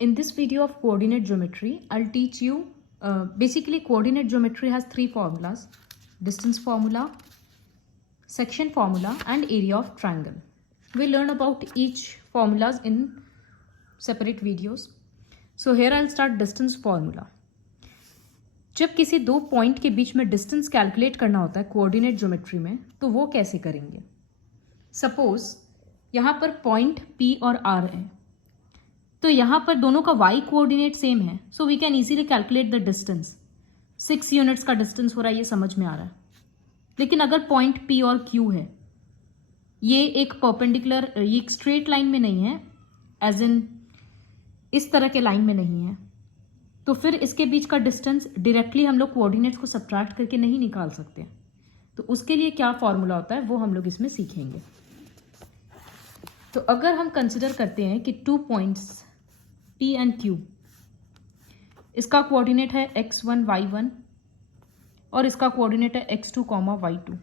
In this video of coordinate geometry, I'll teach you, basically coordinate geometry has three formulas: distance formula, section formula and area of triangle. We'll learn about each formulas in separate videos. So here I'll start distance formula. जब किसी दो point के बीच में distance calculate करना होता है coordinate geometry में, तो वो कैसे करेंगे? सपोज यहाँ पर पॉइंट P और R है, तो यहाँ पर दोनों का y कोऑर्डिनेट सेम है, so we can easily calculate the distance. 6 units का डिस्टेंस हो रहा है, ये समझ में आ रहा है. लेकिन अगर पॉइंट P और Q है, ये एक परपेंडिकुलर, ये एक स्ट्रेट लाइन में नहीं है, एज इन इस तरह के लाइन में नहीं है, तो फिर इसके बीच का डिस्टेंस डायरेक्टली हम लोग कोऑर्डिनेट्स को सब्ट्रैक्ट करके नहीं निकाल सकते. तो उसके लिए क्या फॉर्मूला होता है वो हम लोग इसमें सीखेंगे. तो अगर हम कंसिडर करते हैं कि 2 पॉइंट्स P एंड Q, इसका कोऑर्डिनेट है x1 y1 और इसका कोऑर्डिनेट है x2 y2,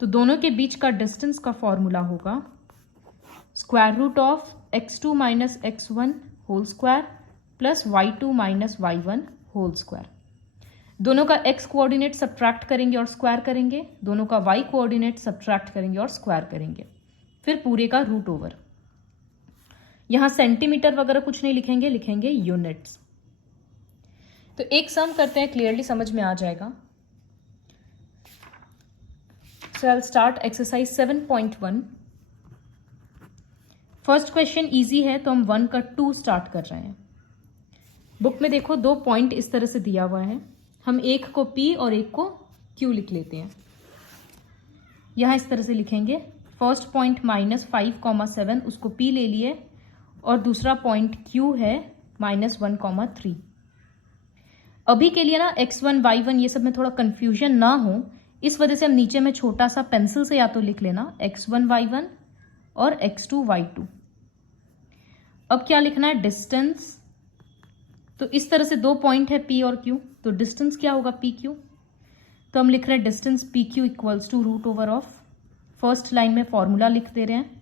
तो दोनों के बीच का डिस्टेंस का फॉर्मूला होगा square root of x2 minus x1 whole square plus y2 minus y1 whole square. दोनों का x कोऑर्डिनेट सब्ट्रैक्ट करेंगे और स्क्वायर करेंगे, दोनों का y कोऑर्डिनेट सब्ट्रैक्ट करेंगे और स्क्वायर करेंगे, फिर पूरे का रूट ओवर. यहां सेंटीमीटर वगैरह कुछ नहीं लिखेंगे, लिखेंगे यूनिट्स. तो एक सम करते हैं, क्लियरली समझ में आ जाएगा. So I will start exercise 7.1. First question easy है, तो हम 1 का 2 स्टार्ट कर रहे हैं. बुक में देखो दो पॉइंट इस तरह से दिया हुआ है, हम एक को P और एक को Q लिख लेते हैं. यहां इस तरह से लिखेंगे, फर्स्ट पॉइंट -5,7 उसको P ले लिए और दूसरा पॉइंट Q है -1,3. अभी के लिए ना x1 y1 ये सब में थोड़ा कंफ्यूजन ना हो, इस वजह से हम नीचे में छोटा सा पेंसिल से या तो लिख लेना x1 y1 और x2 y2. अब क्या लिखना है? डिस्टेंस. तो इस तरह से दो पॉइंट है P और Q, तो डिस्टेंस क्या होगा? PQ. तो हम लिख रहे हैं distance PQ equals to root over of, first line में फॉर्मूला लिख दे रहे हैं.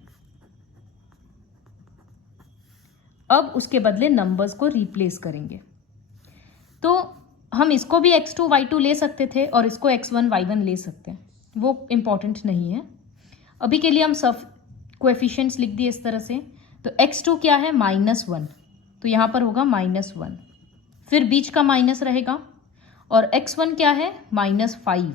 अब उसके बदले नंबर्स को रिप्लेस करेंगे. तो हम इसको भी x2 y2 ले सकते थे और इसको x1 y1 ले सकते हैं, वो इंपॉर्टेंट नहीं है. अभी के लिए हम सब कोएफिशिएंट्स लिख दिए इस तरह से. तो x2 क्या है? -1, तो यहां पर होगा -1, फिर बीच का माइनस रहेगा. और x1 क्या है? -5,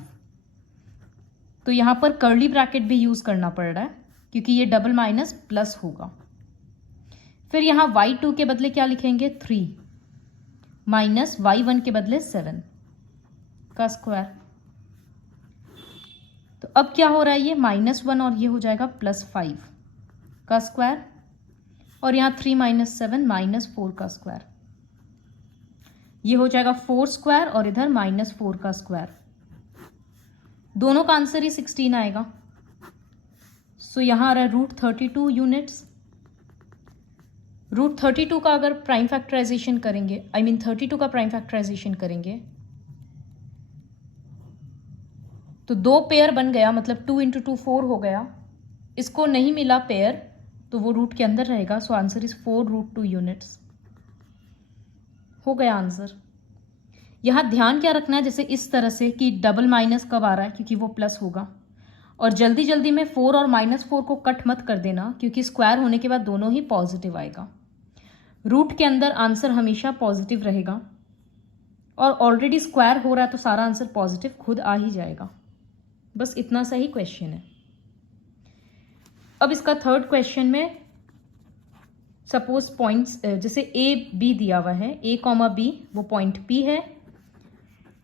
तो यहां पर कर्ली ब्रैकेट भी यूज करना पड़ रहा है क्योंकि ये डबल माइनस प्लस होगा. फिर यहां y2 के बदले क्या लिखेंगे? 3 माइनस y1 के बदले 7 का स्क्वायर. तो अब क्या हो रहा है? ये -1 और ये हो जाएगा +5 का स्क्वायर, और यहाँ 3 माइनस 7 -4 का स्क्वायर. ये हो जाएगा 4 स्क्वायर और इधर -4 का स्क्वायर. दोनों का आंसर ही 16 आएगा. सो यहाँ आ रहा है √32 यूनिट्स. √32 का अगर प्राइम फैक्टराइजेशन करेंगे, आई मीन 32 का प्राइम फैक्टराइजेशन करेंगे, तो 2 पेयर बन गया, मतलब 2 × 2 4 हो गया. इसको नहीं मिला पेयर, तो वो रूट के अंदर रहेगा. So answer is 4√2 units. हो गया आंसर. यहां ध्यान क्या रखना है, जैसे इस तरह से कि डबल माइनस कब आ रहा है, क्योंकि वो प्लस होगा. और जल्दी जल्दी में 4 और -4 को कट मत कर देना, क्योंकि स्क्वायर होने के बाद दोनों ही पॉजिटिव आएगा. रूट के अंदर आंसर हमेशा पॉजिटिव रहेगा, और ऑलरेडी स्क्वायर हो रहा है तो सारा आंसर पॉजिटिव खुद आ ही जाएगा. बस इतना सा ही क्वेश्चन है. अब इसका थर्ड क्वेश्चन में सपोज पॉइंट्स जैसे A B दिया हुआ है, A, B वो पॉइंट P है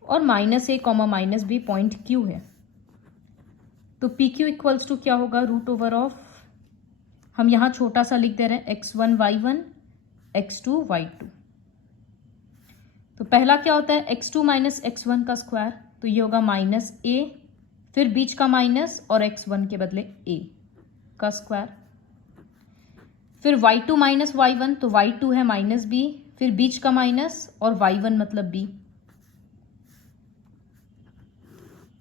और -A, -B पॉइंट Q है. तो PQ इक्वल्स टू क्या होगा? रूट ओवर ऑफ, हम यहाँ छोटा सा लिख दे रहे हैं x1 y1 x2 y2. तो पहला क्या होता है? x2 माइनस x1 का स्क्वायर, तो ये होगा -A, फिर बीच का माइनस और x1 के बदले A का स्क्वायर. फिर y2 माइनस y1, तो y2 है -B, फिर बीच का माइनस और y1 मतलब B.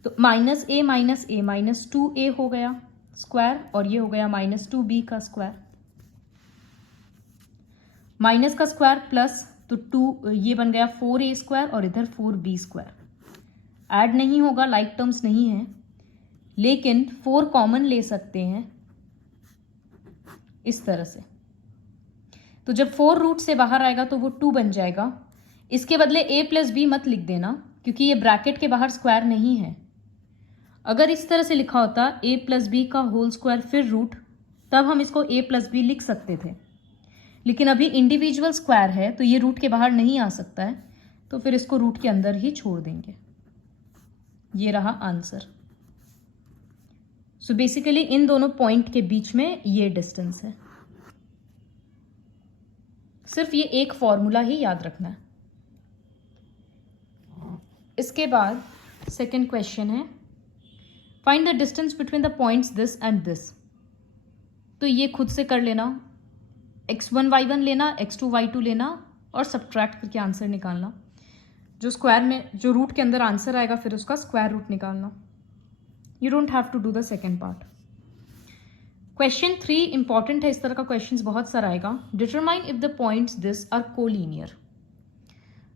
तो -A माइनस A -2A हो गया स्क्वायर, और ये हो गया -2B का स्क्वायर. माइनस का स्क्वायर प्लस, तो 2 ये बन गया 4a² और इधर 4b²। ऐड नहीं होगा, लाइक टर्म्स नहीं है, लेकिन 4 कॉमन ले सकते हैं इस तरह से। तो जब 4 रूट से बाहर आएगा तो वो 2 बन जाएगा। इसके बदले a+b मत लिख देना, क्योंकि ये ब्रैकेट के बाहर स्क्वायर नहीं है। अगर इस तरह से लिखा होता a+b का होल स्क्वायर फिर रूट, तब हम इसको a+b लिख सकते थे, लेकिन अभी इंडिविजुअल स्क्वायर है तो ये रूट के बाहर नहीं आ सकता है, तो फिर इसको रूट के अंदर ही छोड़ देंगे। ये रहा आंसर। सो बेसिकली इन दोनों पॉइंट के बीच में ये डिस्टेंस है। सिर्फ ये एक फॉर्मूला ही याद रखना है। इसके बाद सेकंड क्वेश्चन है, find the distance between the points this and this. तो ये खुद से कर लेना, x1 y1 लेना, x2 y2 लेना और सब्ट्रैक्ट करके आंसर निकालना। जो स्क्वायर में, जो रूट के अंदर आंसर आएगा फिर उसका स्क्वायर रूट निकालना। You don't have to do the second part. Question 3 important है, इस तरह का क्वेश्चन बहुत सारा आएगा। Determine if the points this are collinear.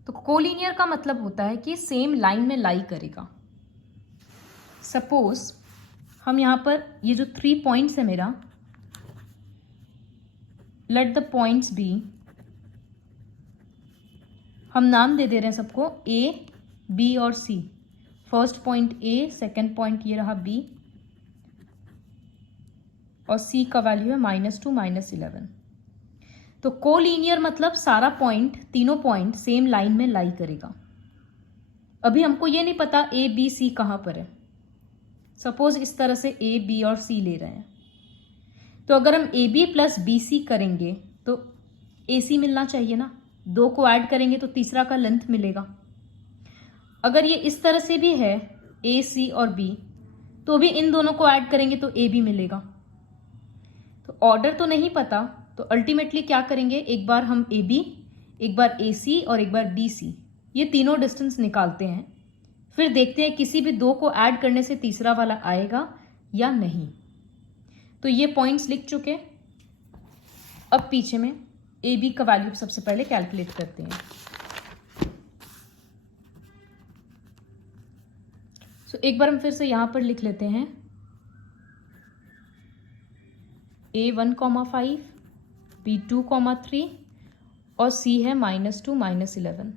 तो कोलीनियर का मतलब होता है कि सेम लाइन में लाई करेगा। सपोज हम यहां पर ये जो 3 पॉइंट्स है मेरा, लेट द पॉइंट्स बी, हम नाम दे रहे हैं सबको A, B और C। First point A, second point ये रहा B और C का वैल्यू है -2 -11। तो कोलीनियर मतलब सारा पॉइंट, तीनों पॉइंट सेम लाइन में लाई करेगा। अभी हमको ये नहीं पता A, B, C कहाँ पर है। सपोज इस तरह से A, B और C ले रहे हैं, तो अगर हम AB + BC करेंगे तो AC मिलना चाहिए ना, 2 को ऐड करेंगे तो तीसरा का लेंथ मिलेगा। अगर ये इस तरह से भी है A, C और B, तो भी इन दोनों को ऐड करेंगे तो AB मिलेगा। तो ऑर्डर तो नहीं पता, तो अल्टीमेटली क्या करेंगे, एक बार हम AB, एक बार AC और एक बार BC, ये तीनों डिस्टेंस निकालते हैं, फिर देखते हैं किसी भी 2 को ऐड करने से तीसरा वाला आएगा या नहीं। तो ये पॉइंट्स लिख चुके। अब पीछे में AB का वैल्यू सबसे पहले कैलकुलेट करते हैं। सो एक बार हम फिर से यहां पर लिख लेते हैं A1,5, B2,3 और C है -2 -11।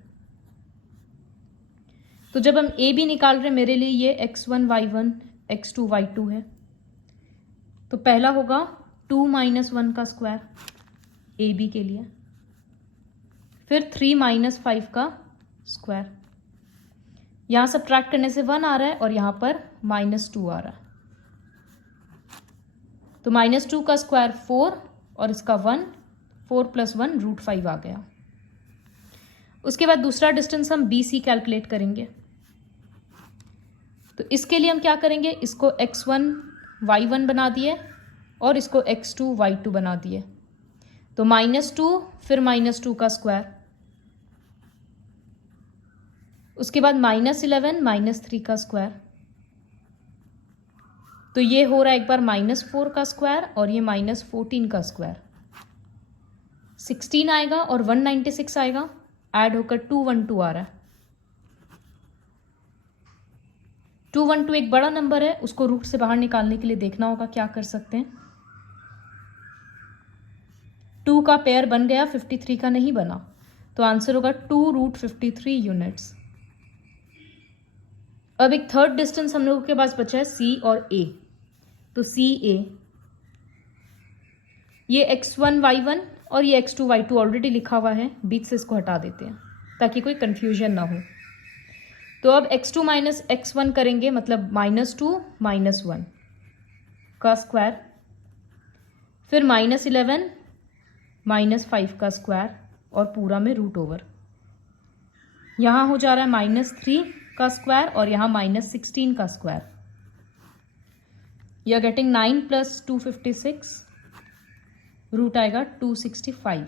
तो जब हम AB निकाल रहे हैं, मेरे लिए ये x1 y1 x2 y2 है, तो पहला होगा 2 - 1 का स्क्वायर AB के लिए, फिर 3 - 5 का स्क्वायर। यहां सब्ट्रैक्ट करने से 1 आ रहा है और यहां पर -2 आ रहा है, तो -2 का स्क्वायर 4 और इसका 1, 4 + 1 √5 आ गया। उसके बाद दूसरा डिस्टेंस हम BC कैलकुलेट करेंगे। तो इसके लिए हम क्या करेंगे, इसको x1 y1 बना दिए और इसको x2 y2 बना दिए। तो -2 फिर -2 का स्क्वायर, उसके बाद -11 -3 का स्क्वायर। तो ये हो रहा है एक बार -4 का स्क्वायर और ये -14 का स्क्वायर। 16 आएगा और 196 आएगा, ऐड होकर 212 आ रहा है। 212 एक बड़ा नंबर है, उसको रूट से बाहर निकालने के लिए देखना होगा क्या कर सकते हैं। 2 का पेयर बन गया, 53 का नहीं बना, तो आंसर होगा 2√53 यूनिट्स। अब एक थर्ड डिस्टेंस हम लोगों के पास बचा है C और A। तो CA, ये x1 y1 और ये x2 y2 ऑलरेडी लिखा हुआ है, बीच से इसको हटा देते हैं ताकि कोई कंफ्यूजन ना हो। तो अब x2 - x1 करेंगे, मतलब -2 - 1 का स्क्वायर, फिर -11 -5 का स्क्वायर और पूरा में √ओवर। यहाँ हो जा रहा है -3 का स्क्वायर और यहाँ -16 का square. You are getting 9 + 256, root आएगा 265।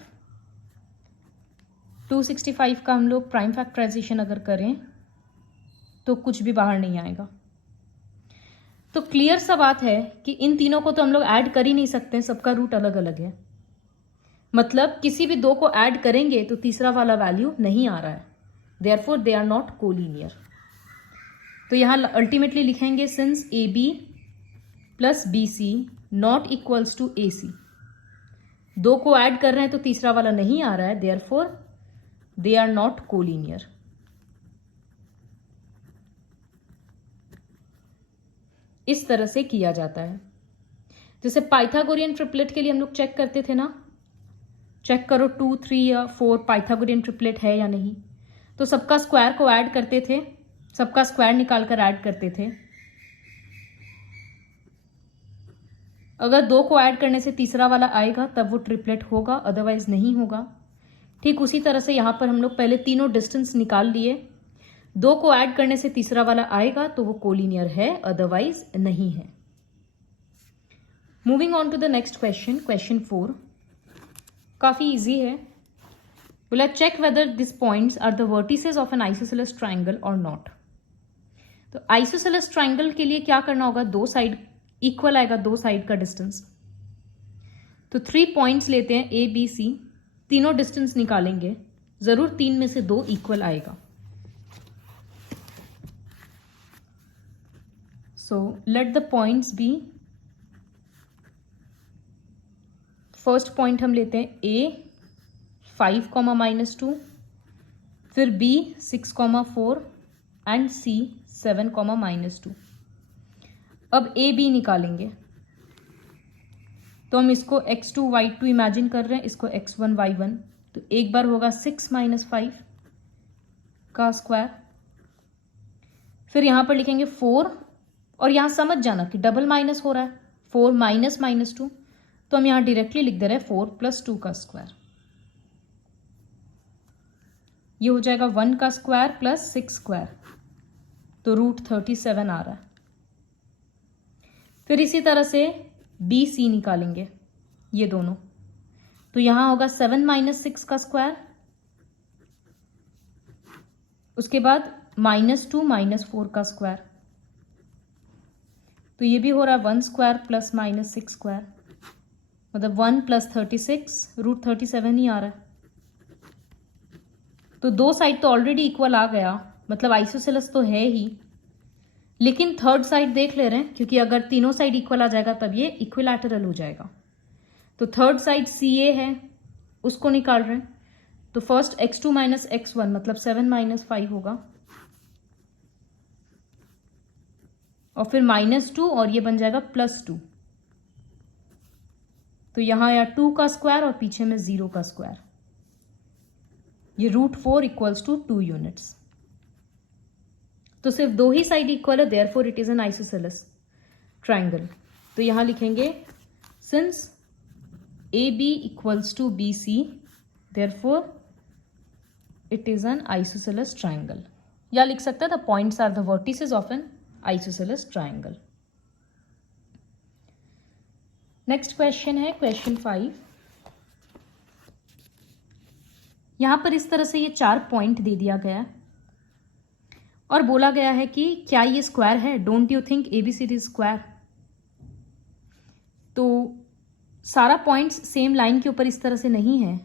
265 का हम लोग प्राइम फैक्टराइजेशन अगर करें तो कुछ भी बाहर नहीं आएगा। तो क्लियर सा बात है कि इन तीनों को तो हम लोग ऐड कर ही नहीं सकते, सबका रूट अलग अलग है। मतलब किसी भी दो को ऐड करेंगे तो तीसरा वाला वैल्यू नहीं आ रहा है, therefore they are not collinear. तो यहाँ अल्टीमेटली लिखेंगे since A B plus B C not equals to A C, दो को ऐड कर रहे हैं तो तीसरा वाला नहीं आ रहा है, therefore they are not collinear. इस तरह से किया जाता है। जैसे पाइथागोरियन ट्रिपलेट के लिए हम लोग चेक करते थे ना, चेक करो 2, 3 या 4 पाइथागोरियन ट्रिपलेट है या नहीं, तो सबका स्क्वायर को ऐड करते थे, सबका स्क्वायर निकालकर ऐड करते थे। अगर दो को ऐड करने से तीसरा वाला आएगा तब वो ट्रिपलेट होगा, अदरवाइज नहीं होगा। ठीक उसी तरह से यहाँ पर हम लोग पहले तीनों डिस्टेंस निकाल लिए, दो को ऐड करने से तीसरा वाला आएगा तो वो कोलिनियर है, अदरवाइज नहीं है। Moving on to the next question, question 4 काफी इजी है। बोला check whether this points are the vertices of an isosceles triangle और नॉट। तो आइसोसेलेस ट्राइंगल के लिए क्या करना होगा, दो साइड इक्वल आएगा, दो साइड का डिस्टेंस। तो 3 पॉइंट्स लेते हैं ए बी सी, तीनों डिस्टेंस निकालेंगे, जरूर 3 में से 2 इक्वल आएगा। So let the points be, first point हम लेते हैं ए 5, -2, फिर बी 6, 4 एंड सी 7, -2। अब ए बी निकालेंगे, तो हम इसको x2 y2 इमेजिन कर रहे हैं, इसको x1 y1, तो एक बार होगा 6 - 5 का स्क्वायर, फिर यहां पर लिखेंगे 4, और यहां समझ जाना कि डबल माइनस हो रहा है, 4 - -2, तो हम यहां डायरेक्टली लिख दे रहे हैं 4 + 2 का स्क्वायर। ये हो जाएगा 1 का स्क्वायर प्लस 6 स्क्वायर, तो √37 आ रहा है। फिर इसी तरह से बी सी निकालेंगे, ये दोनों, तो यहां होगा 7 - 6 का स्क्वायर, उसके बाद -2 - 4 का स्क्वायर, तो ये भी हो रहा है 1 स्क्वायर प्लस -6 स्क्वायर, मतलब 1 + 36 √37 ही आ रहा है। तो दो साइड तो ऑलरेडी इक्वल आ गया, मतलब आइसोसेलेस तो है ही, लेकिन थर्ड साइड देख ले रहे हैं, क्योंकि अगर तीनों साइड इक्वल आ जाएगा तब ये इक्विलैटरल हो जाएगा। तो थर्ड साइड सी ए है, उसको निकाल रहे हैं, तो फर्स्ट x2 - x1 मतलब 7 - 5 होगा, और फिर -2 और ये बन जाएगा +2, तो यहां आया 2 का स्क्वायर और पीछे में 0 का स्क्वायर, ये √4 = 2 यूनिट्स। तो सिर्फ दो ही साइड इक्वल है, therefore it is an isosceles triangle. तो यहां लिखेंगे since A B = B C, therefore it is an isosceles triangle, या लिख सकते हैं the points are the vertices of an isosceles triangle. Next question है क्वेश्चन 5। यहां पर इस तरह से ये 4 पॉइंट दे दिया गया है और बोला गया है कि क्या ये स्क्वायर है, don't you think ABCD square. तो सारा पॉइंट्स सेम लाइन के ऊपर इस तरह से नहीं है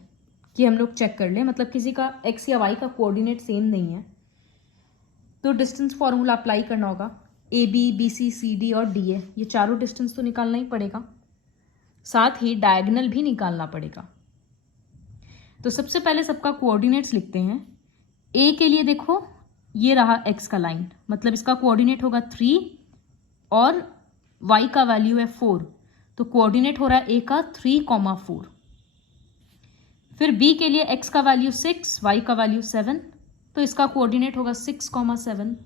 कि हम लोग चेक कर लें, मतलब किसी का x या y का कोऑर्डिनेट सेम नहीं है, तो डिस्टेंस फॉर्मूला अप्लाई करना होगा। AB, BC, CD और DA, ये चारों डिस्टेंस तो निकालना ही पड़ेगा, साथ ही डायगोनल भी निकालना पड़ेगा। तो सबसे पहले सबका कोऑर्डिनेट्स लिखते हैं। A के लिए देखो, ये रहा x का लाइन, मतलब इसका कोऑर्डिनेट होगा 3 और y का वैल्यू है 4, तो कोऑर्डिनेट हो रहा है a का 3, 4। फिर b के लिए x का वैल्यू 6, y का वैल्यू 7, तो इसका कोऑर्डिनेट होगा 6, 7।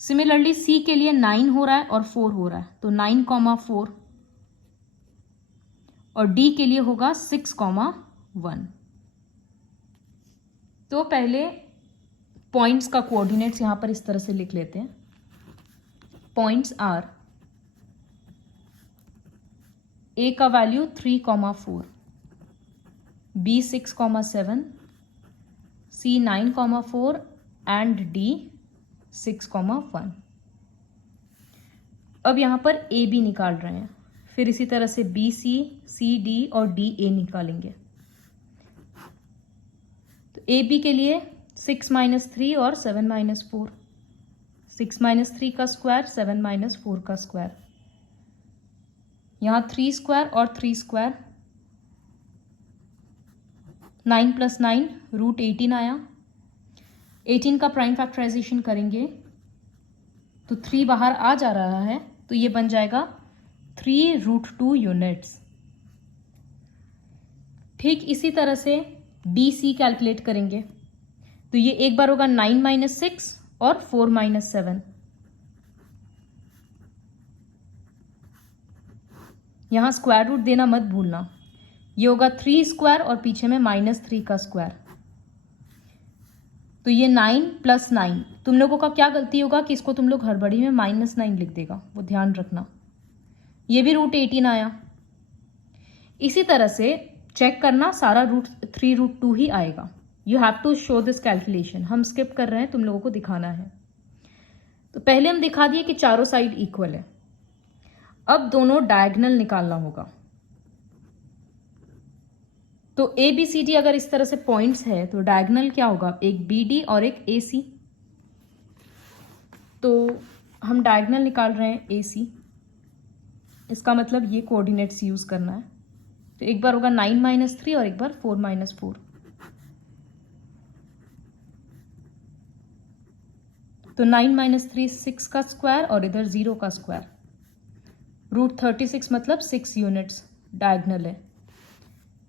सिमिलरली c के लिए 9 हो रहा है और 4 हो रहा है, तो 9, 4, और d के लिए होगा 6, 1। तो पहले पॉइंट्स का कोऑर्डिनेट्स यहां पर इस तरह से लिख लेते हैं। पॉइंट्स आर a का value 3, 4, b 6, 7, c 9, 4 and d 6, 1। अब यहां पर a b निकाल रहे हैं, फिर इसी तरह से बी सी, सी डी और डी ए निकालेंगे। तो ए बी के लिए 6 - 3 और 7 - 4, 6 - 3 का स्क्वायर, 7 - 4 का स्क्वायर, यहाँ 3 स्क्वायर और 3 स्क्वायर, 9 + 9 √18 आया। 18 का प्राइम फैक्टराइजेशन करेंगे तो 3 बाहर आ जा रहा है, तो ये बन जाएगा 3√2 यूनिट्स। ठीक इसी तरह से डी सी कैलकुलेट करेंगे तो ये एक बार होगा 9 - 6 और 4 - 7, यहां स्क्वायर रूट देना मत भूलना। ये होगा 3 स्क्वायर और पीछे में -3 का स्क्वायर, तो ये 9 + 9। तुम लोगों का क्या गलती होगा कि इसको तुम लोग हड़बड़ी में -9 लिख देगा, वो ध्यान रखना। ये भी √18 आया। इसी तरह से चेक करना सारा 3√2 ही आएगा। You have to show this calculation. हम स्किप कर रहे हैं, तुम लोगों को दिखाना है। तो पहले हम दिखा दिए कि चारों साइड इक्वल है। अब दोनों डायगोनल निकालना होगा। तो ए बी सी डी अगर इस तरह से पॉइंट्स है तो डायगोनल क्या होगा, एक बी डी और एक ए सी। तो हम डायगोनल निकाल रहे हैं ए सी, इसका मतलब ये कोऑर्डिनेट्स यूज करना है। तो एक बार होगा 9 - 3 और एक बार 4 - 4। तो 9 - 3 6 का स्क्वायर और इधर 0 का स्क्वायर, √36 मतलब 6 यूनिट्स डायगोनल है।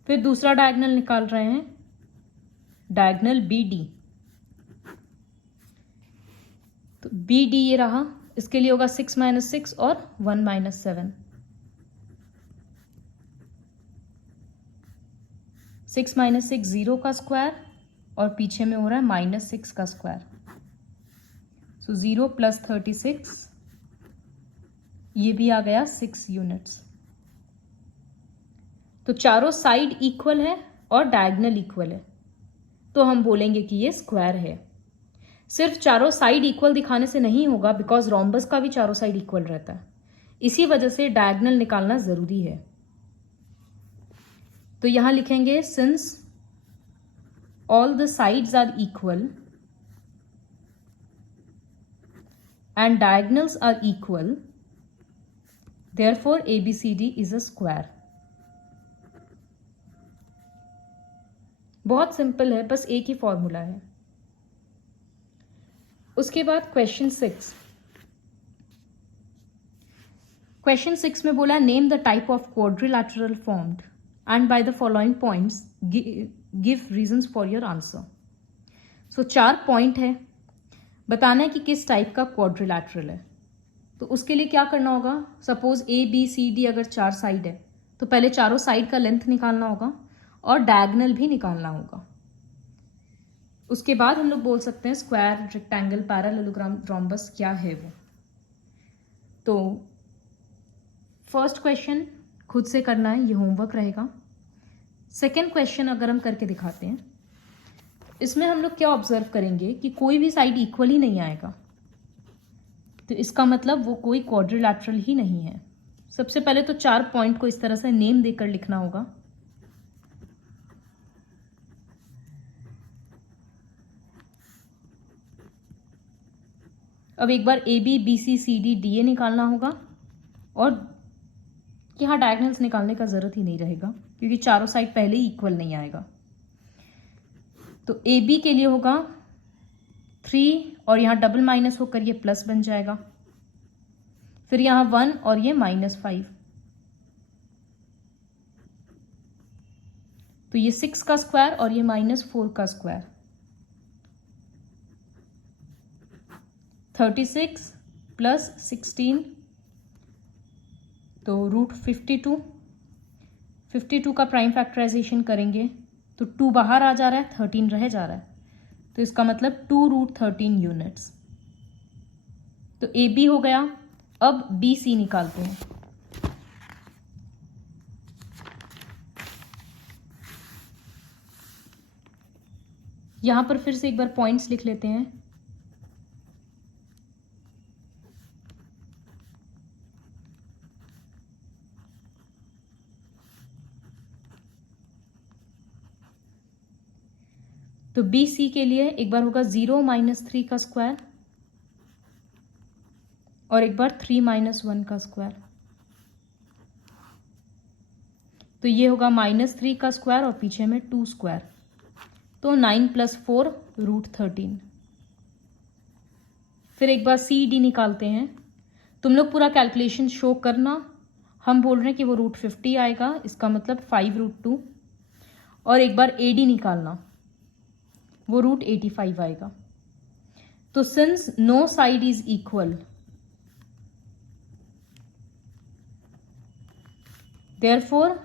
फिर दूसरा डायगोनल निकाल रहे हैं, डायगोनल बी डी। तो बी डी ये रहा, इसके लिए होगा 6 - 6 और 1 - 7। 6 - 6 0 का स्क्वायर और पीछे में हो रहा है -6 का स्क्वायर। सो 0 + 36, ये भी आ गया 6 यूनिट्स। तो चारों साइड इक्वल है और डायगोनल इक्वल है, तो हम बोलेंगे कि ये स्क्वायर है। सिर्फ चारों साइड इक्वल दिखाने से नहीं होगा, बिकॉज रोम्बस का भी चारों साइड इक्वल रहता है। इसी वजह से डायगोनल निकालना जरूरी है। तो यहां लिखेंगे since all the sides are equal and diagonals are equal, therefore ABCD is a square. बहुत सिंपल है, बस एक ही फॉर्मूला है। उसके बाद क्वेश्चन 6। क्वेश्चन 6 में बोला name the type of quadrilateral formed and by the following points give reasons for your answer. So 4 point है, बताना है कि किस टाइप का क्वाड्रिलैटरल है। तो उसके लिए क्या करना होगा, सपोज ABCD अगर 4 साइड है तो पहले चारों साइड का लेंथ निकालना होगा और डायगोनल भी निकालना होगा। उसके बाद हम लोग बोल सकते हैं स्क्वायर, रेक्टेंगल, पैरेललोग्राम, रोम्बस क्या है वो। तो फर्स्ट क्वेश्चन खुद से करना है, ये होमवर्क रहेगा। सेकेंड क्वेश्चन अगर हम करके दिखाते हैं, इसमें हम लोग क्या ऑब्जर्व करेंगे कि कोई भी साइड इक्वल ही नहीं आएगा, तो इसका मतलब वो कोई क्वाड्रिलैटरल ही नहीं है। सबसे पहले तो 4 पॉइंट को इस तरह से नेम देकर लिखना होगा। अब एक बार AB BC CD DA निकालना होगा और यहाँ डायगोनल्स निकालने का जरूरत ही नहीं रहेगा क्योंकि चारों साइड पहले ही इक्वल नहीं आएगा। तो AB के लिए होगा 3 और यहाँ डबल माइनस होकर ये प्लस बन जाएगा, फिर यहाँ 1 और ये -5, तो ये 6 का स्क्वायर और ये -4 का स्क्वायर, 36 + 16 तो √52। 52 का प्राइम फैक्टराइजेशन करेंगे तो 2 बाहर आ जा रहा है, 13 रह जा रहा है, तो इसका मतलब 2√13 यूनिट्स। तो AB हो गया। अब BC निकालते हैं। यहां पर फिर से एक बार पॉइंट्स लिख लेते हैं। तो बी सी के लिए एक बार होगा 0 - 3 का स्क्वायर और एक बार 3 - 1 का स्क्वायर। तो ये होगा -3 का स्क्वायर और पीछे में 2 स्क्वायर, तो 9 + 4 √13। फिर एक बार सी डी निकालते हैं। तुम लोग पूरा कैलकुलेशन शो करना। हम बोल रहे हैं कि वो √50 आएगा, इसका मतलब 5 √2। और एक बार ए डी निकालना, वो √85 आएगा। तो since no side is equal, therefore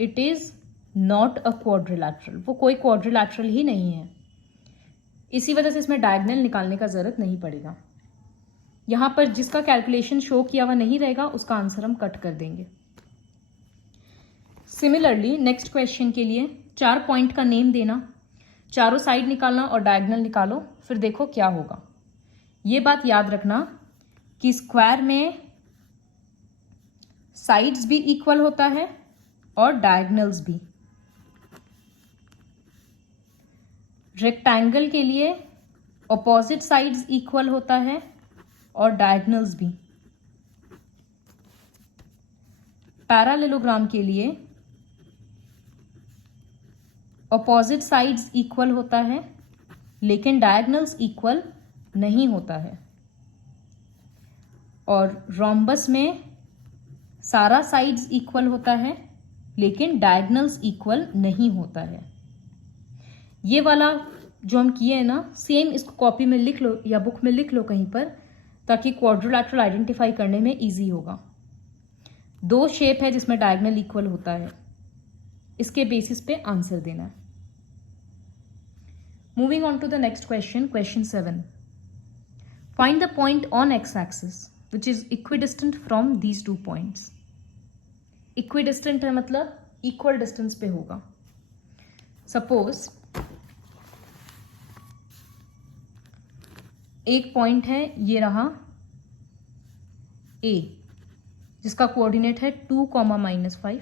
it is not a quadrilateral. वो कोई क्वाड्रिलैटरल ही नहीं है। इसी वजह से इसमें डायगोनल निकालने का जरूरत नहीं पड़ेगा। यहां पर जिसका कैलकुलेशन शो किया हुआ नहीं रहेगा उसका आंसर हम कट कर देंगे। सिमिलरली नेक्स्ट क्वेश्चन के लिए 4 पॉइंट का नेम देना, चारों साइड निकालना और डायगोनल निकालो, फिर देखो क्या होगा। ये बात याद रखना कि स्क्वायर में साइड्स भी इक्वल होता है और डायगोनल्स भी। रेक्टेंगल के लिए ऑपोजिट साइड्स इक्वल होता है और डायगोनल्स भी। पैरालेलोग्राम के लिए ऑपोजिट साइड्स इक्वल होता है लेकिन डायगोनल्स इक्वल नहीं होता है। और रोम्बस में सारा साइड्स इक्वल होता है लेकिन डायगोनल्स इक्वल नहीं होता है। ये वाला जो हम किए हैं ना, सेम इसको कॉपी में लिख लो या बुक में लिख लो कहीं पर, ताकि क्वाड्रिलैटरल आइडेंटिफाई करने में इजी होगा। 2 शेप है जिसमें डायगोनल इक्वल होता है, इसके बेसिस पे आंसर देना है। Moving on to the next question, question 7। Find the point on x axis which is equidistant from these 2 points. Equidistant है मतलब इक्वल डिस्टेंस पे होगा। सपोज एक पॉइंट है, ये रहा ए, जिसका कोऑर्डिनेट है 2, -5,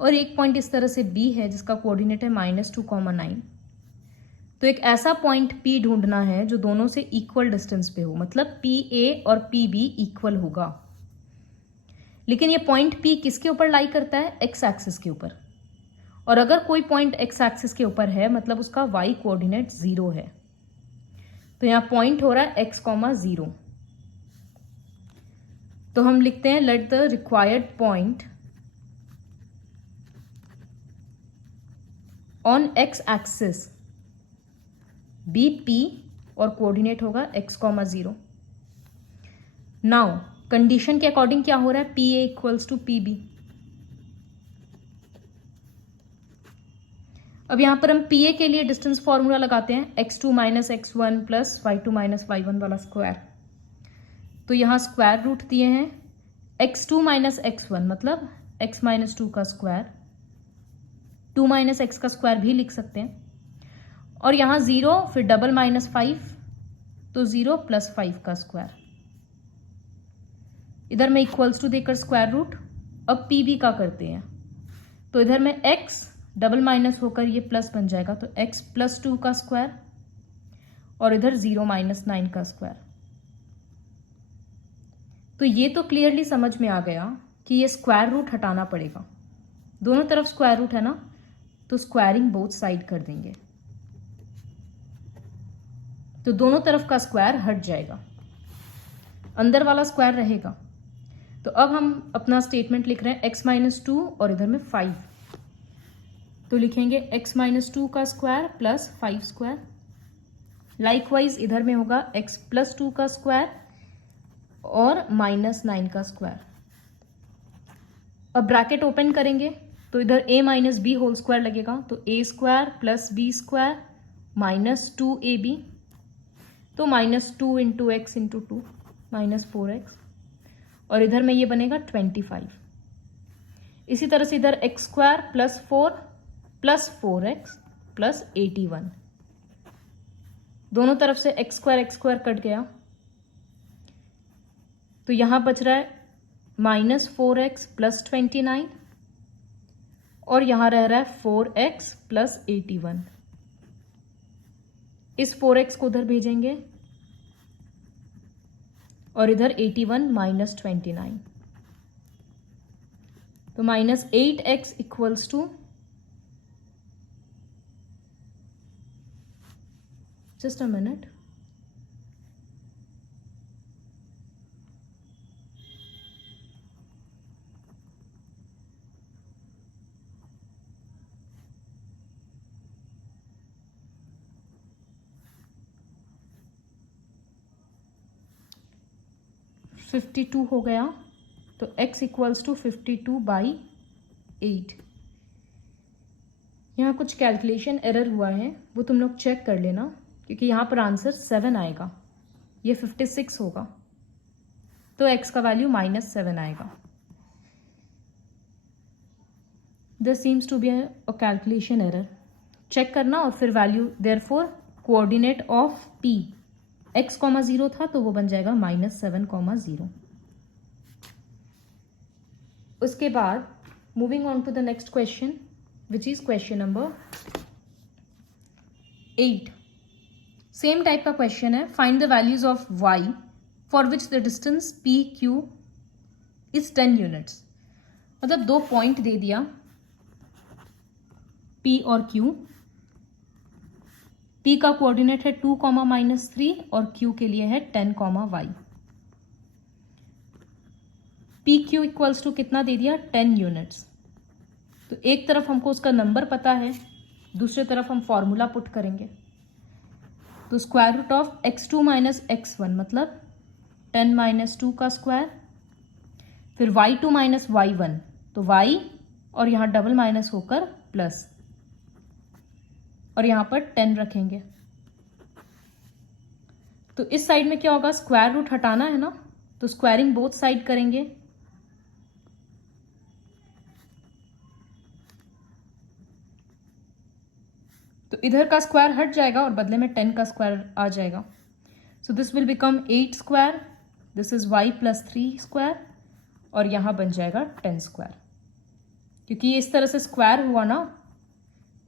और एक पॉइंट इस तरह से बी है जिसका कोऑर्डिनेट है -2, 9। तो एक ऐसा पॉइंट पी ढूंढना है जो दोनों से इक्वल डिस्टेंस पे हो, मतलब पी ए और पी बी इक्वल होगा। लेकिन ये पॉइंट पी किसके ऊपर लाई करता है? एक्स एक्सिस के ऊपर। और अगर कोई पॉइंट एक्स एक्सिस के ऊपर है मतलब उसका वाई कोऑर्डिनेट 0 है। तो यहां पॉइंट हो रहा है x, 0। तो हम लिखते हैं let the required point on x axis be P और कोऑर्डिनेट होगा x, 0। नाउ कंडीशन के अकॉर्डिंग क्या हो रहा है? P A equals to P B. अब यहां पर हम पी ए के लिए डिस्टेंस फॉर्मूला लगाते हैं, x2 - x1 + y2 - y1 वाला स्क्वायर। तो यहां स्क्वायर रूट दिए हैं, x2 - x1 मतलब x - 2 का स्क्वायर, 2 - x का स्क्वायर भी लिख सकते हैं। और यहां 0 फिर डबल -5, तो 0 + 5 का स्क्वायर। इधर में इक्वल्स टू देकर स्क्वायर रूट। अब पी बी का करते हैं, तो इधर में x डबल माइनस होकर ये प्लस बन जाएगा, तो x + 2 का स्क्वायर और इधर 0 - 9 का स्क्वायर। तो ये तो क्लियरली समझ में आ गया कि ये स्क्वायर रूट हटाना पड़ेगा। दोनों तरफ स्क्वायर रूट है ना, तो स्क्वायरिंग बोथ साइड कर देंगे, तो दोनों तरफ का स्क्वायर हट जाएगा, अंदर वाला स्क्वायर रहेगा। तो अब हम अपना स्टेटमेंट लिख रहे हैं x - 2 और इधर में 5। तो लिखेंगे x - 2 का स्क्वायर + 5 स्क्वायर। लाइकवाइज इधर में होगा x + 2 का स्क्वायर और -9 का स्क्वायर। अब ब्रैकेट ओपन करेंगे तो इधर a - b होल स्क्वायर लगेगा, तो a² + b² -2ab, तो -2 × x × 2 -4x, और इधर में ये बनेगा 25। इसी तरह से इधर x² + 4 + 4x + 81। दोनों तरफ से x² कट गया, तो यहां बच रहा है -4x + 29 और यहां रह रहा है 4x + 81। इस 4x को उधर भेजेंगे और इधर 81 माइनस 29, तो -8x equals to, just a minute, (52) हो गया, तो x इक्वल्स टू 52/8। यहाँ कुछ कैलकुलेशन एरर हुआ है, वो तुम लोग चेक कर लेना, क्योंकि यहाँ पर आंसर 7 आएगा, ये 56 होगा, तो x का वैल्यू -7 आएगा। This seems to be a calculation error, check करना और फिर value, therefore coordinate of p x, 0 था तो वो बन जाएगा -7, 0। उसके बाद moving on to the next question, which is question number 8। Same type का क्वेश्चन है, find the values of y for which the distance P Q is 10 units. मतलब 2 पॉइंट दे दिया p और q, p का कोऑर्डिनेट है 2, -3 और q के लिए है 10, y। P Q equals to कितना दे दिया, 10 यूनिट्स। तो एक तरफ हमको उसका नंबर पता है, दूसरी तरफ हम फॉर्मूला पुट करेंगे, तो square root of x2 minus x1 मतलब 10 - 2 का स्क्वायर, फिर y2 माइनस y1, तो y और यहाँ डबल माइनस होकर प्लस, और यहाँ पर 10 रखेंगे। तो इस साइड में क्या होगा, स्क्वायर रूट हटाना है ना, तो स्क्वायरिंग बोथ साइड करेंगे, तो इधर का स्क्वायर हट जाएगा और बदले में 10 का स्क्वायर आ जाएगा। So this will become 8 square, this is y plus 3 square, और यहाँ बन जाएगा 10 स्क्वायर। क्योंकि ये इस तरह से स्क्वायर हुआ ना,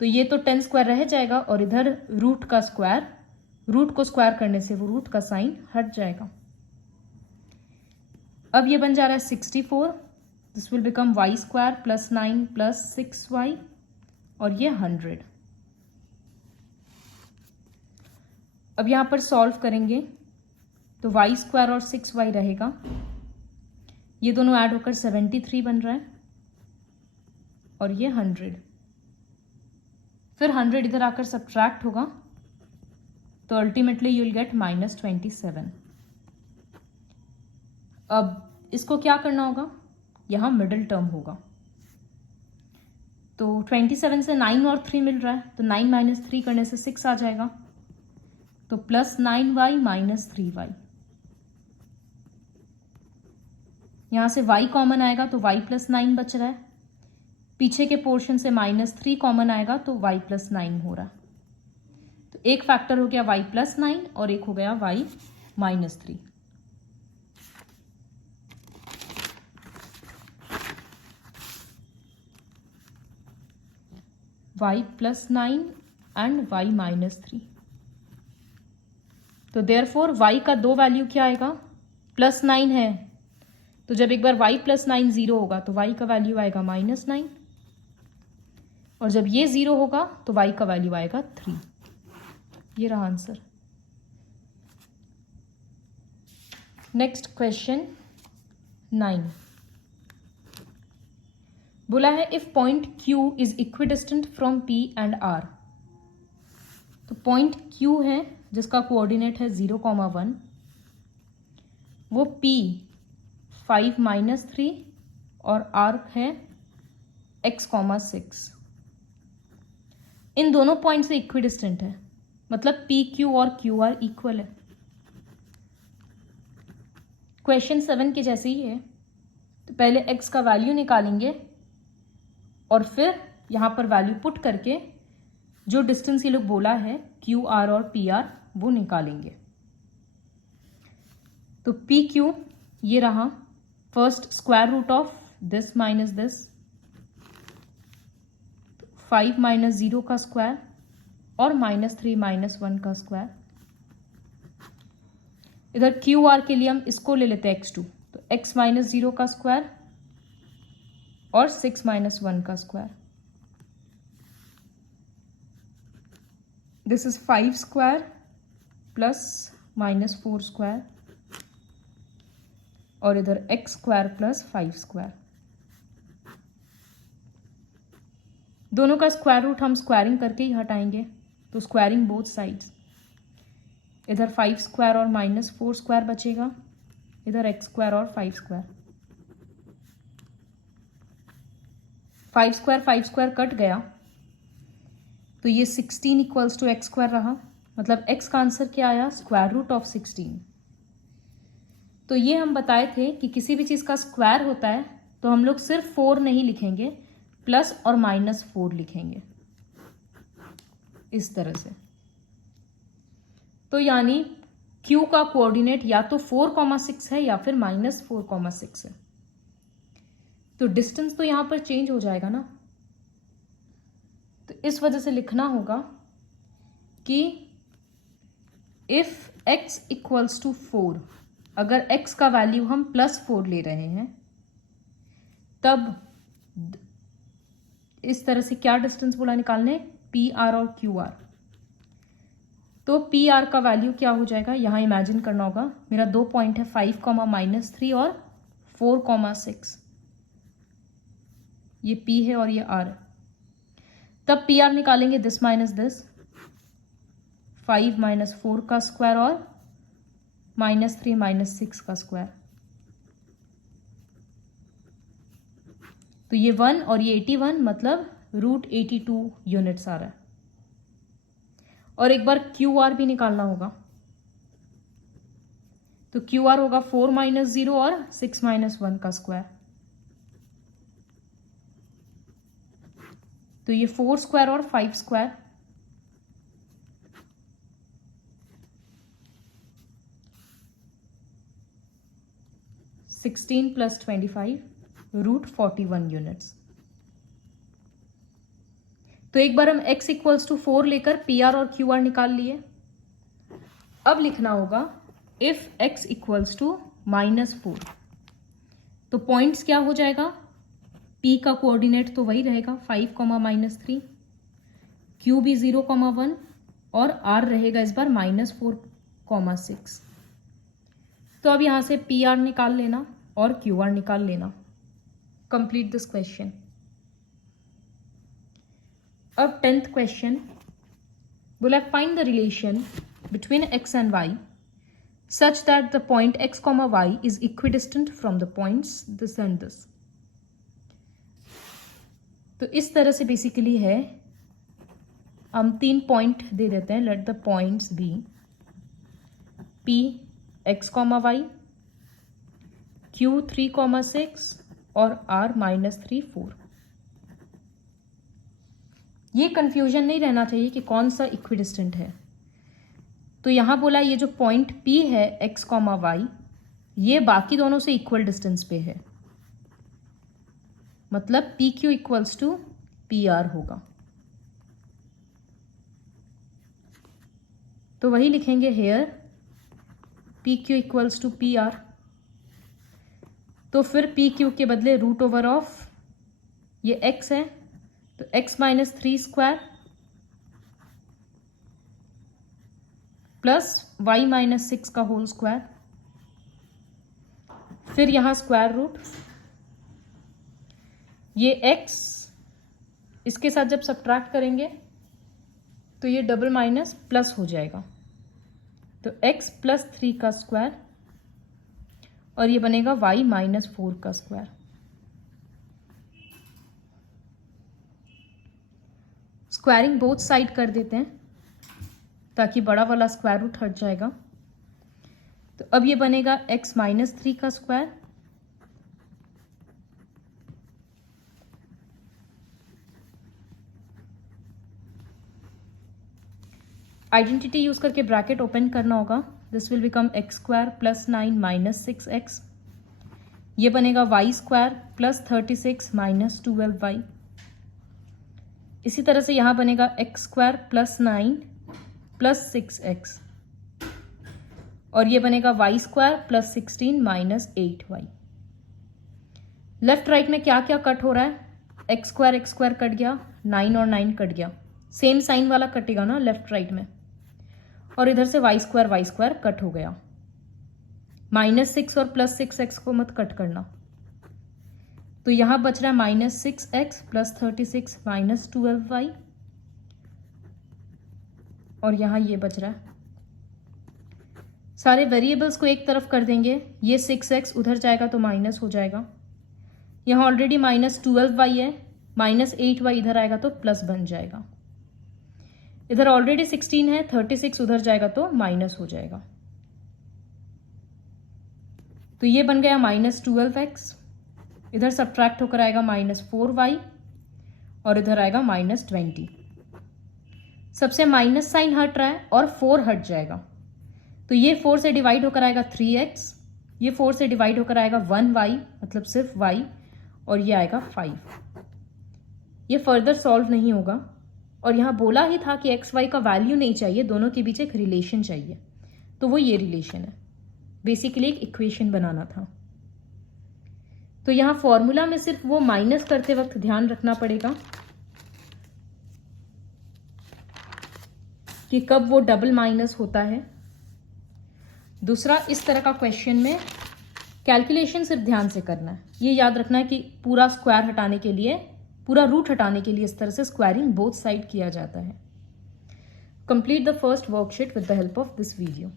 तो ये तो 10 स्क्वायर रह जाएगा, और इधर रूट का स्क्वायर, रूट को स्क्वायर करने से वो रूट का साइन हट जाएगा। अब ये बन जा रहा है 64, this will become y square plus 9 plus 6y, और ये 100। अब यहाँ पर सॉल्व करेंगे तो y स्क्वायर और 6y रहेगा, ये दोनों ऐड होकर 73 बन रहा है, और ये 100। फिर 100 इधर आकर सब्ट्रैक्ट होगा, तो अल्टीमेटली यू विल गेट -27। अब इसको क्या करना होगा, यहाँ मिडिल टर्म होगा, तो 27 से 9 और 3 मिल रहा है, तो 9 - 3 करने से 6 आ जाएगा, तो प्लस 9y माइनस 3y। यहाँ से y कॉमन आएगा तो y प्लस 9 बच रहा है, पीछे के पोर्शन से -3 कॉमन आएगा तो y प्लस 9 हो रहा है। तो एक फैक्टर हो गया y प्लस 9 और एक हो गया y minus 3। y plus 9 and y minus 3। तो देयरफॉर y का 2 वैल्यू क्या आएगा, प्लस 9 है, तो जब एक बार y प्लस 9 0 होगा तो y का वैल्यू आएगा -9, और जब ये 0 होगा तो y का वैल्यू आएगा 3। ये रहा आंसर। नेक्स्ट क्वेश्चन 9 बोला है if point Q is equidistant from P and R। तो पॉइंट Q है जिसका कोऑर्डिनेट है 0, 1, वो P 5 - 3 और R है x, 6। इन दोनों पॉइंट से इक्विडिस्टेंट है, मतलब पी क्यू और क्यू आर इक्वल है। क्वेश्चन 7 के जैसे ही है, तो पहले x का वैल्यू निकालेंगे और फिर यहाँ पर वैल्यू पुट करके जो डिस्टेंस ये लोग बोला है क्यू आर और पी आर वो निकालेंगे। तो पी क्यू ये रहा, first square root of this minus this, 5 - 0 का स्क्वायर और -3 -1 का स्क्वायर। इधर क्यू आर के लिए हम इसको ले लेते हैं x2, तो x - 0 का स्क्वायर और 6 - 1 का square. This is 5 square plus -4 square और इधर x स्क्वायर प्लस 5 स्क्वायर। दोनों का स्क्वायर रूट हम स्क्वायरिंग करके ही हटाएंगे, तो स्क्वायरिंग बोथ साइड्स। इधर 5 स्क्वायर और -4 स्क्वायर बचेगा, इधर x स्क्वायर और 5 स्क्वायर। 5 स्क्वायर कट गया, तो ये 16 इक्वल्स टू x स्क्वायर रहा। मतलब x का आंसर क्या आया? Square root of 16। तो ये हम बताए थे कि किसी भी चीज़ का स्क्वायर होता है तो हम लोग सिर्फ 4 नहीं लिखेंगे, प्लस और -4 लिखेंगे, इस तरह से। तो यानी Q का कोऑर्डिनेट या तो 4,6 है या फिर -4,6 है। तो डिस्टेंस तो यहां पर चेंज हो जाएगा ना, तो इस वजह से लिखना होगा कि इफ x इक्वल्स टू 4, अगर x का वैल्यू हम +4 ले रहे हैं, तब इस तरह से क्या डिस्टेंस बोला निकालने? PR और QR। तो PR का वैल्यू क्या हो जाएगा? यहां इमेजिन करना होगा, मेरा 2 पॉइंट है 5, -3 और 4,6। ये P है और ये R है। तब PR निकालेंगे दिस माइनस दिस, 5 - 4 का स्क्वायर और -3 - 6 का स्क्वायर। तो ये 1 और ये 81, मतलब √82 यूनिट्स आ रहा है। और एक बार QR भी निकालना होगा, तो QR होगा 4 - 0 और 6 - 1 का स्क्वायर। तो ये 4 स्क्वायर और 5 स्क्वायर, (16 + 25) √41 यूनिट्स। तो एक बार हम x इक्वल्स टू 4 लेकर PR और QR निकाल लिए। अब लिखना होगा इफ x इक्वल्स टू -4, तो पॉइंट्स क्या हो जाएगा? P का कोऑर्डिनेट तो वही रहेगा 5, -3, Q भी 0,1 और R रहेगा इस बार -4,6। तो अब यहां से PR निकाल लेना और QR निकाल लेना। Complete this question. अब 10th क्वेश्चन बोला, find the relation between x and y such that the point x, y is equidistant from the points this and this। तो इस तरह से बेसिकली है, हम 3 पॉइंट दे देते हैं। Let the points be P x, y, Q 3,6 और R -3, 4। ये कंफ्यूजन नहीं रहना चाहिए कि कौन सा इक्विडिस्टेंट है। तो यहां बोला ये जो पॉइंट P है x, y, ये बाकी दोनों से इक्वल डिस्टेंस पे है, मतलब PQ इक्वल्स टू PR होगा। तो वही लिखेंगे here, PQ equals to PR। तो फिर PQ के बदले √(, ये x है तो x -3 स्क्वायर प्लस y -6 का होल स्क्वायर, फिर यहां स्क्वायर रूट, ये x इसके साथ जब सब्ट्रैक्ट करेंगे तो ये डबल माइनस प्लस हो जाएगा, तो x +3 का स्क्वायर और ये बनेगा y -4 का स्क्वायर। स्क्वायरिंग बोथ साइड कर देते हैं ताकि बड़ा वाला स्क्वायर रूट हट जाएगा। तो अब ये बनेगा x -3 का स्क्वायर आइडेंटिटी यूज करके ब्रैकेट ओपन करना होगा। This will become x² + 9 - 6x। ये बनेगा y² + 36 - 12y। इसी तरह से यहाँ बनेगा x square plus 9 plus 6x और ये बनेगा y square plus 16 minus 8y। Left right में क्या क्या कट हो रहा है? एक्स स्क्वायर कट गया, 9 और 9 कट गया, सेम साइन वाला कटेगा ना लेफ्ट राइट में। और इधर से वाई स्क्वायर कट हो गया। -6 और प्लस 6x को मत कट करना, तो यहां बच रहा है -6x प्लस 36 माइनस 12y और यहां ये बच रहा है। सारे वेरिएबल्स को एक तरफ कर देंगे, ये 6x उधर जाएगा तो माइनस हो जाएगा। यहाँ ऑलरेडी -12y है, -8y इधर आएगा तो प्लस बन जाएगा। इधर ऑलरेडी 16 है, 36 उधर जाएगा तो माइनस हो जाएगा। तो ये बन गया -12x, इधर सब्ट्रैक्ट होकर आएगा -4y और इधर आएगा -20। सबसे माइनस साइन हट रहा है और 4 हट जाएगा, तो ये 4 से डिवाइड होकर आएगा 3x, ये 4 से डिवाइड होकर आएगा 1y मतलब सिर्फ y और ये आएगा 5। ये फर्दर सॉल्व नहीं होगा और यहाँ बोला ही था कि एक्स वाई का वैल्यू नहीं चाहिए, दोनों के बीच एक रिलेशन चाहिए, तो वो ये रिलेशन है। बेसिकली एक इक्वेशन बनाना था। तो यहाँ फॉर्मूला में सिर्फ वो माइनस करते वक्त ध्यान रखना पड़ेगा कि कब वो डबल माइनस होता है। दूसरा, इस तरह का क्वेश्चन में कैलकुलेशन सिर्फ ध्यान से करना है। ये याद रखना है कि पूरा स्क्वायर हटाने के लिए, पूरा रूट हटाने के लिए इस तरह से स्क्वायरिंग बोथ साइड किया जाता है। Complete the first worksheet with the help of this video.